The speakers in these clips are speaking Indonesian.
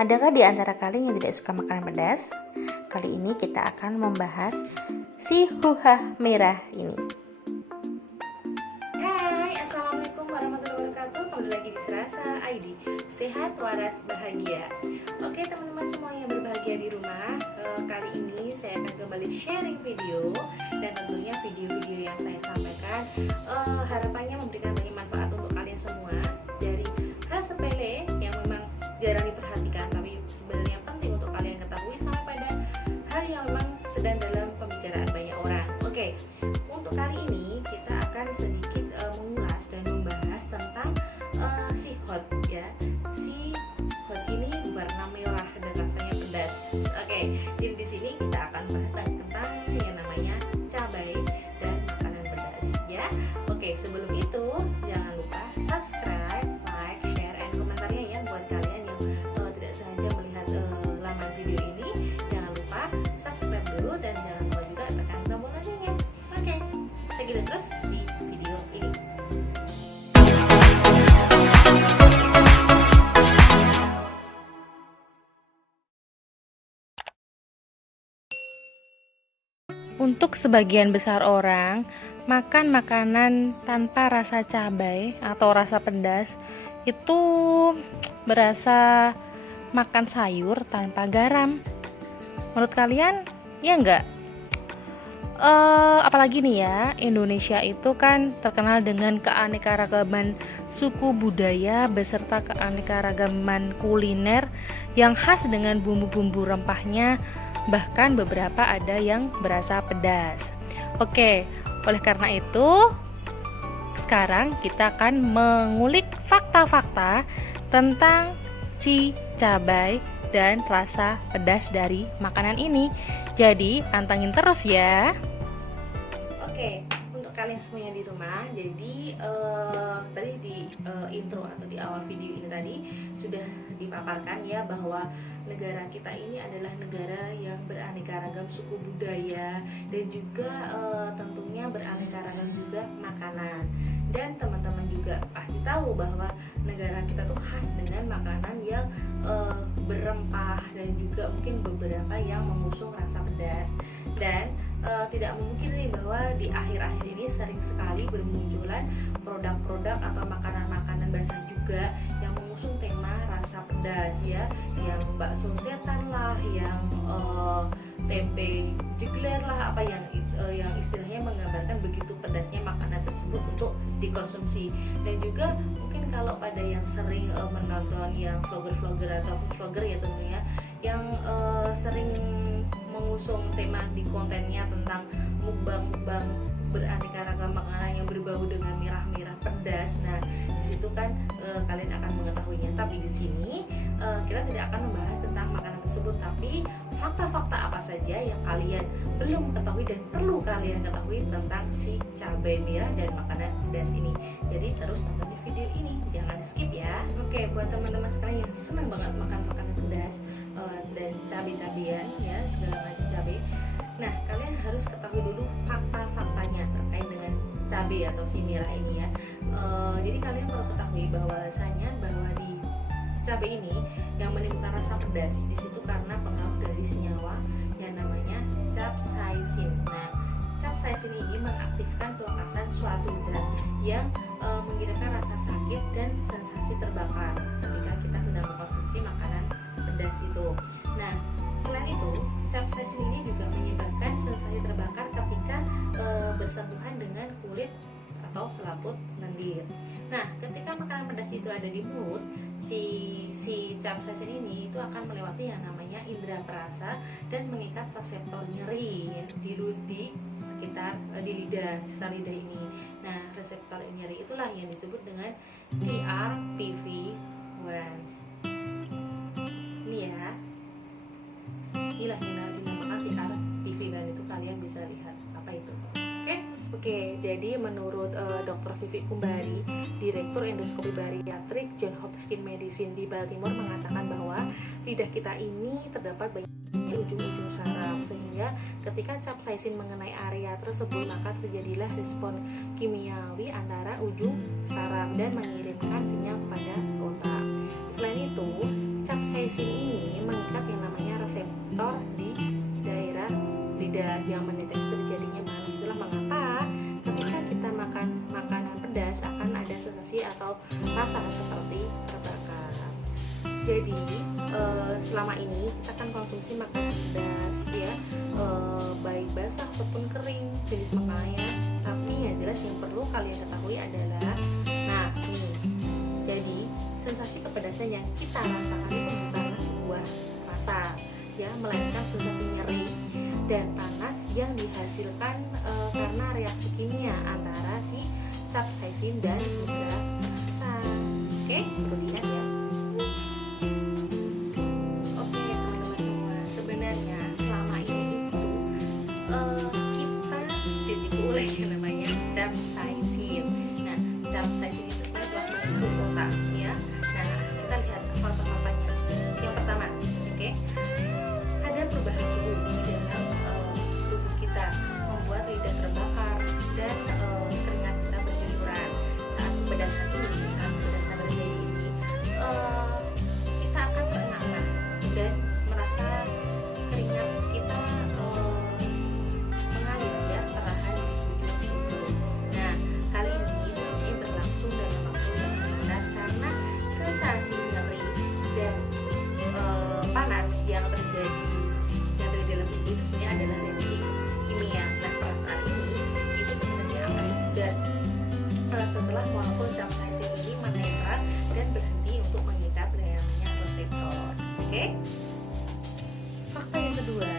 Adakah di antara kalian yang tidak suka makanan pedas? Kali ini kita akan membahas si huha merah ini. Hai, assalamualaikum warahmatullahi wabarakatuh. Kembali lagi di Serasa ID, sehat, waras, bahagia. Oke teman-teman semua yang berbahagia di rumah, kali ini saya akan kembali sharing video. Dan tentunya video-video yang saya sampaikan harapannya memberikan banyak manfaat untuk kalian semua. Dari hal sepele yang memang jarang diperhatikan, tapi sebenarnya penting untuk kalian ketahui, sampai pada hal yang memang sedang dalam pembicaraan banyak orang. Oke, untuk kali ini kita akan sedikit mengulas dan membahas tentang si hot ya. Si hot ini warna merah dan rasanya pedas. Oke, jadi di sini kita akan bahas tentang yang namanya cabai dan makanan pedas ya. Oke, sebelum itu jangan lupa subscribe, like, share, and komentarnya ya buat kalian yang tidak sengaja melihat laman video ini. Jangan lupa subscribe dulu dan jangan lupa juga tekan tombol loncengnya. Oke, kita terus di video ini. Untuk sebagian besar orang, makan makanan tanpa rasa cabai atau rasa pedas itu berasa makan sayur tanpa garam. Menurut kalian, ya enggak? Apalagi nih ya, Indonesia itu kan terkenal dengan keanekaragaman suku budaya beserta keanekaragaman kuliner yang khas dengan bumbu-bumbu rempahnya, bahkan beberapa ada yang berasa pedas. Oke, oleh karena itu sekarang kita akan mengulik fakta-fakta tentang si cabai dan rasa pedas dari makanan ini. Jadi pantengin terus ya. Oke, untuk kalian semuanya di rumah, jadi tadi di intro atau di awal video ini tadi sudah dipaparkan ya bahwa negara kita ini adalah negara yang beraneka ragam suku budaya dan juga tentunya beraneka ragam juga makanan. Dan teman-teman juga pasti tahu bahwa negara kita tuh khas dengan makanan yang berempah dan juga mungkin beberapa yang mengusung rasa pedas. Dan tidak mungkin nih bahwa di akhir-akhir ini sering sekali bermunculan produk-produk atau makanan-makanan basah juga yang mengusung tema rasa pedas ya, yang bakso setan lah, yang tempe jegler lah, apa yang istilahnya menggambarkan begitu pedasnya makanan tersebut untuk dikonsumsi. Dan juga mungkin kalau pada yang sering menonton yang vlogger-vlogger atau vlogger ya tentunya yang sering mengusung tema di kontennya tentang mukbang beraneka ragam makanan yang berbau dengan merah-merah pedas. Nah, di situ kan kalian akan mengetahuinya. Tapi di sini kita tidak akan membahas tentang makanan tersebut, tapi fakta-fakta apa saja yang kalian belum ketahui dan perlu kalian ketahui tentang si cabai merah dan makanan pedas ini. Jadi terus tonton video ini, jangan skip ya. Oke, buat teman-teman sekalian yang senang banget makan makanan pedas dan cabai-cabian ya, segala macam cabai. Nah, kalian harus ketahui dulu fakta-faktanya terkait dengan cabai atau si merah ini ya. Jadi kalian perlu ketahui bahwasanya bahwa di cabai ini yang menimbulkan rasa pedas di situ karena pengaruh dari senyawa yang namanya capsaicin. Nah, capsaicin ini mengaktifkan pelepasan suatu zat yang mengirimkan rasa sakit dan sensasi terbakar ketika kita sedang mengkonsumsi makanan pedas itu. Nah, selain itu, capsaicin ini juga menyebabkan sensasi terbakar ketika bersentuhan dengan kulit atau selaput lendir. Nah, ketika makanan pedas itu ada di mulut, si capsaicin ini itu akan melewati yang namanya indera perasa dan mengikat reseptor nyeri di sekitar di lidah, sekitar lidah ini. Nah, reseptor nyeri itulah yang disebut dengan TRPV1. Ini ya. Inilah yang dinamakan TRPV1 itu, kalian bisa lihat apa itu. Oke, jadi menurut Dr. Vivi Kumbari, Direktur Endoskopi Bariatrik Johns Hopkins Medicine di Baltimore, mengatakan bahwa lidah kita ini terdapat banyak ujung-ujung saraf, sehingga ketika capsaicin mengenai area tersebut maka terjadilah respon kimiawi antara ujung saraf dan mengirimkan sinyal kepada otak. Selain itu, capsaicin ini rasa seperti terbakar. Jadi selama ini kita kan konsumsi makanan pedas ya, baik basah ataupun kering jenis makanannya. Tapi yang jelas yang perlu kalian ketahui adalah, nah ini, jadi sensasi kepedasan yang kita rasakan itu bukanlah sebuah rasa ya, melainkan sensasi nyeri dan panas yang dihasilkan karena reaksi kimia antara si capsaicin dan juga rasa. Oke, perlu diingat ya. Oke teman-teman semua, sebenarnya selama ini itu kita ditipu oleh yang namanya capsaicin. Nah, capsaicin itu sebenarnya telah membentuk otak ya. Nah, kita lihat fakta-faktanya. Yang pertama, oke, ada perubahan suhu di dalam tubuh kita, membuat lidah terbakar dan keringat kita bercucuran. Saat kepedasan terjadi ini, kita akan terengah-engah dan merasa keringat kita mengalir ya, tertahan di sekujur tubuh. Nah, hal ini berlangsung dalam waktu yang singkat karena sensasi nyeri dan panas yang terjadi dalam tubuh itu sebenarnya adalah reaksi kimia. Nah, perasaan ini itu sebenarnya akan dan setelah molekul capsaicin ini menempel dan berhenti untuk mengikat yang namanya reseptor. Oke? Fakta yang kedua,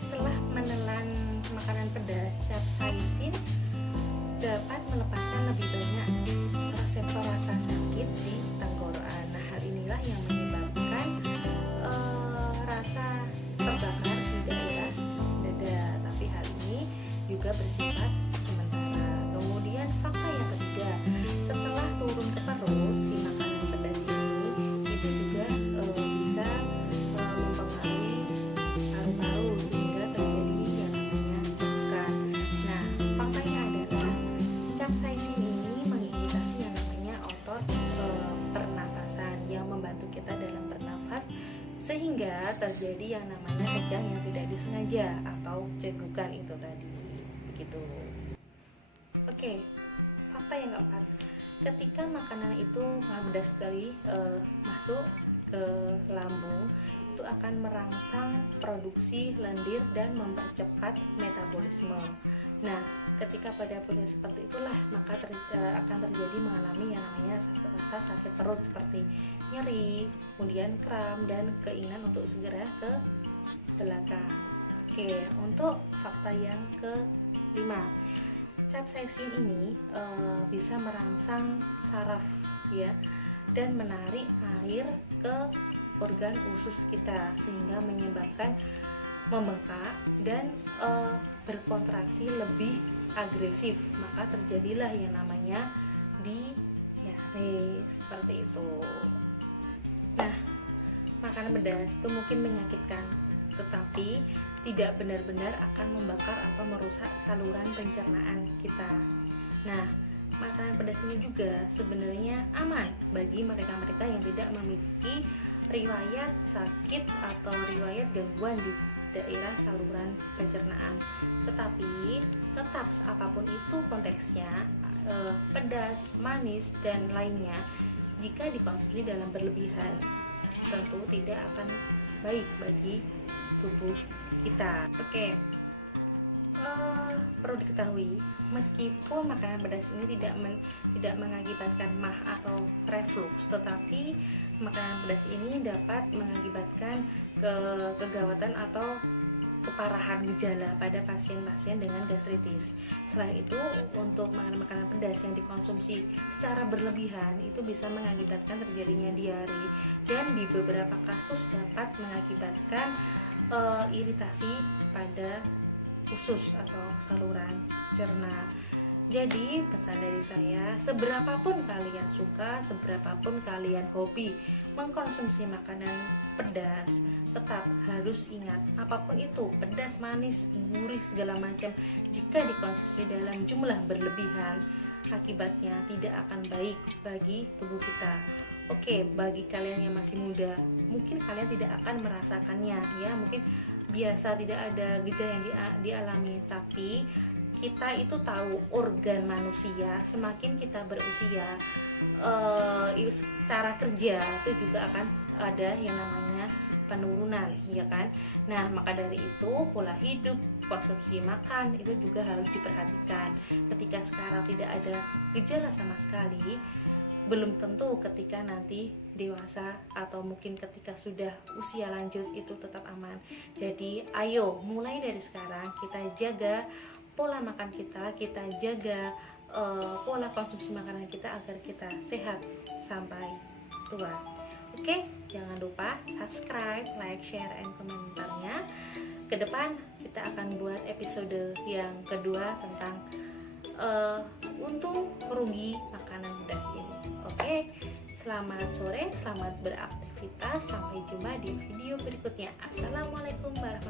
setelah menelan makanan pedas, capsaicin dapat melepaskan lebih banyak reseptor rasa sakit di tenggorokan. Nah, hal inilah yang menyebabkan rasa terbakar di daerah dada. Tapi hal ini juga bersifat sementara. Kemudian fakta yang ketiga, setelah turun ke perut, si makanan pedas ini itu juga bisa mempengaruhi paru-paru sehingga terjadi yang namanya cekukan. Nah, faktanya adalah capsaicin ini mengimitasi yang namanya otot pernafasan yang membantu kita dalam bernafas sehingga terjadi yang namanya kejang yang tidak disengaja atau cekukan itu tadi. Begitu. Oke, fakta yang keempat, ketika makanan itu pedas sekali masuk ke lambung, itu akan merangsang produksi lendir dan mempercepat metabolisme. Nah, ketika pada kondisi seperti itulah maka akan terjadi mengalami yang namanya rasa sakit perut seperti nyeri, kemudian kram dan keinginan untuk segera ke belakang. Oke, untuk fakta yang kelima, capsaicin ini bisa merangsang saraf ya dan menarik air ke organ usus kita sehingga menyebabkan membengkak dan berkontraksi lebih agresif, maka terjadilah yang namanya diare seperti itu. Nah, makanan pedas itu mungkin menyakitkan, tetapi tidak benar-benar akan membakar atau merusak saluran pencernaan kita. Nah, makanan pedas ini juga sebenarnya aman bagi mereka-mereka yang tidak memiliki riwayat sakit atau riwayat gangguan di daerah saluran pencernaan. Tetapi tetap apapun itu konteksnya, pedas, manis dan lainnya, jika dikonsumsi dalam berlebihan tentu tidak akan baik bagi tubuh kita. Oke, perlu diketahui meskipun makanan pedas ini tidak mengakibatkan MAH atau reflux, tetapi makanan pedas ini dapat mengakibatkan kegawatan atau keparahan gejala pada pasien-pasien dengan gastritis. Selain itu, untuk makanan-makanan pedas yang dikonsumsi secara berlebihan itu bisa mengakibatkan terjadinya diare dan di beberapa kasus dapat mengakibatkan iritasi pada usus atau saluran cerna. Jadi pesan dari saya, seberapapun kalian suka, seberapapun kalian hobi mengkonsumsi makanan pedas, tetap harus ingat, apapun itu, pedas, manis, gurih, segala macam, jika dikonsumsi dalam jumlah berlebihan, akibatnya tidak akan baik bagi tubuh kita. Oke, bagi kalian yang masih muda, mungkin kalian tidak akan merasakannya ya, mungkin biasa tidak ada gejala yang dialami, tapi kita itu tahu organ manusia, semakin kita berusia, cara kerja itu juga akan ada yang namanya penurunan, ya kan. Nah, maka dari itu pola hidup, konsumsi makan itu juga harus diperhatikan. Ketika sekarang tidak ada gejala sama sekali, belum tentu ketika nanti dewasa atau mungkin ketika sudah usia lanjut itu tetap aman. Jadi ayo mulai dari sekarang kita jaga pola makan kita jaga pola konsumsi makanan kita agar kita sehat sampai tua. Oke, jangan lupa subscribe, like, share, and komentarnya. Ke depan kita akan buat episode yang kedua tentang untung merugi makanan mudah ini. Oke, selamat sore, selamat beraktivitas. Sampai jumpa di video berikutnya. Assalamualaikum warahmatullahi wabarakatuh.